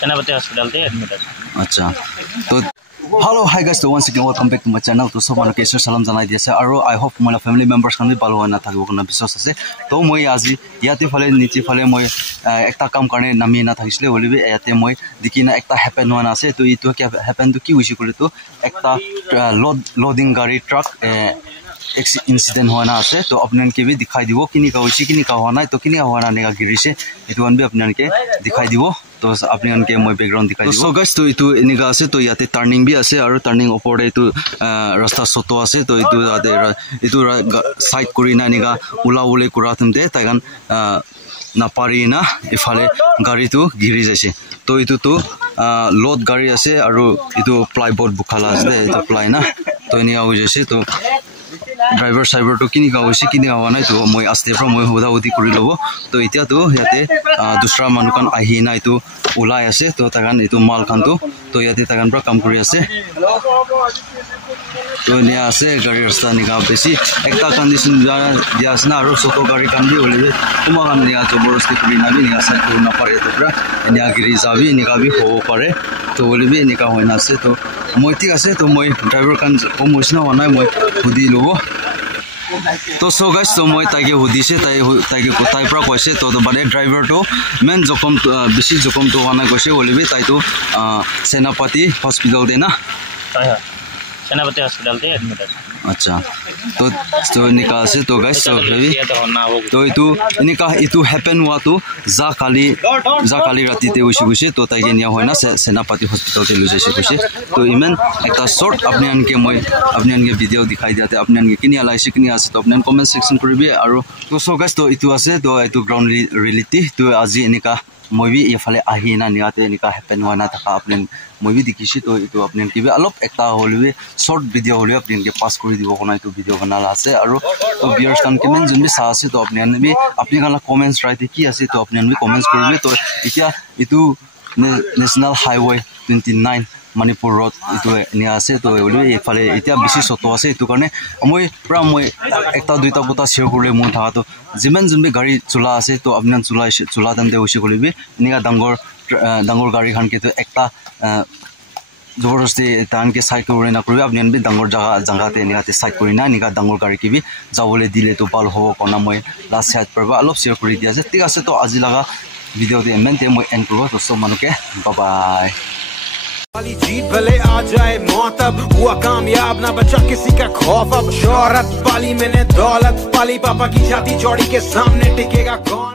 सेनापति हॉस्पिटल তে एडमिट আছে আচ্ছা তো Hello, hi guys. So once again, welcome back to my channel. To someone who salam janai diase. Aro I hope my family members kan bhi balo na thakibo kana biswas ase. To moi aji yate phale niche phale moi ekta kam karne nami na thakisle holibi yate moi dikina ekta happen hona ase. To itu kya happen to ki hoisi kole to ekta loading gari truck incident hona ase. To apnan ke bhi dikhai dibo kini ka hoisi kini ka hona to kini hona ne ka girise itu an bhi apnan ke dikhai dibo. तो आपने उनके मैं background दिखाई so guys तो इतु इनिगा আছে तो याते टर्निंग भी আছে আৰু टर्निंग ওপৰে ইতু ৰাস্তা সটো আছে তো ইতু যাতে ইতু সাইড কৰি না নিগা উলাউলে কৰা থমতে তাইগান না পাৰি না ইফালে গাড়ীটো গিৰি যাইছে তো ইতু তো লোড গাড়ী আছে আৰু ইতু প্লাইবোর্ড বুখালা আছে ইতু প্লাই না তো নিয়া হৈ যাইছে তো driver cyber to kini ka hoise kini hawa nai to moi aste from moi hoda udi kuri lobo to itia to yate dusra manukan ahi nai to ulai ase to tagan itu mal khan to yate tagan pra kam kuri ase to nia ase gari rasta ni ka besi ekta condition dia asna aru soto gari kan bi olibe kuma kan nia joborosti kuri na bi nia sa to na pare to pra nia giri jabi ni ka bi ho pare to olibe ni ka hoina ase to moi tik ase to moi driver kan promotion honai moi hudi lobo तो so guys तो মই তাইকে হুদিছে তাইকে কোথায় পৰা কৈছে তো মানে ড্ৰাইভাৰ তো মেন জখম বেছি জখম তো হোৱা নাই কৈছে ওলিবি তাই তো সেনাপতি হস্পিটাল দে না হয় হয় सेनापति हॉस्पिटल তে एडमिट আছে अच्छा तो निका से तो गाइस तो भी तो इनका इतु हैपन हुआ तो जा काली राती ते उसी गुसे तो ताइके निया होना सेनापति हॉस्पिटल ते लुजे से गुसे तो इमन एकटा शॉर्ट अपने अनके মই अपने अनके वीडियो दिखाई दियाते अपने अनके किनि आलाइसे किनि आसे तो अपने कमेंट सेक्शन करबे आरो तो सो गाइस तो इतु आसे तो इतु ग्राउंड रियलिटी तो আজি इनका মই भी इफाले आही ना नियाते इनका हैपन हुआ ना था अपने মই भी देखिছি तो इतु अपने के भी अलप एकटा होलवे शॉर्ट वीडियो होलवे अपने के पास কৰি দিব কোনা ইতু ভিডিও বনালা আছে আৰু তো ভিউয়ার্স কান কেমেন জমি সা আছে তো अपने भी अपने কালা কমেন্টস রাইতে কি আছে তো अपने भी কমেন্টস করবে তো এতিয়া ইতু ন্যাশনাল হাইওয়ে 29 मणिपुर रोड इतु निया আছে তো ওলি এফালে এতিয়া বেছি সটো আছে ইতু কাৰণে মই প্রা মই একটা দুইটা কথা শেয়ার করলে মন থাকা তো জিমান জমি গাড়ি চলা আছে তো আপনান চলা দাম দে হইছে কলিবি নিগা ডাঙৰ গাড়ী খান কে তো একটা জবৰদস্তি তান के साइड কৰে না কৰবে আপনি বি ডাঙৰ জায়গাতে নিগাতে সাইড কৰি না নিগা ডাঙৰ গাড়ী কি বি যাবলে দিলে তো ভাল হ'ব কোনা মই লাস্ট সাইড পৰবা অলপ শেয়াৰ কৰি দিয়া আছে ঠিক আছে তো আজি লাগা ভিডিও দে মেনতে মই এন্ড করব তো সব মানুকে বাই বাই वाली जीत भले आ जाए मौत अब हुआ कामयाब ना बचा किसी का खौफ अब शोहरत पाली मैंने दौलत पाली पापा की छाती चौड़ी के सामने टिकेगा कौन।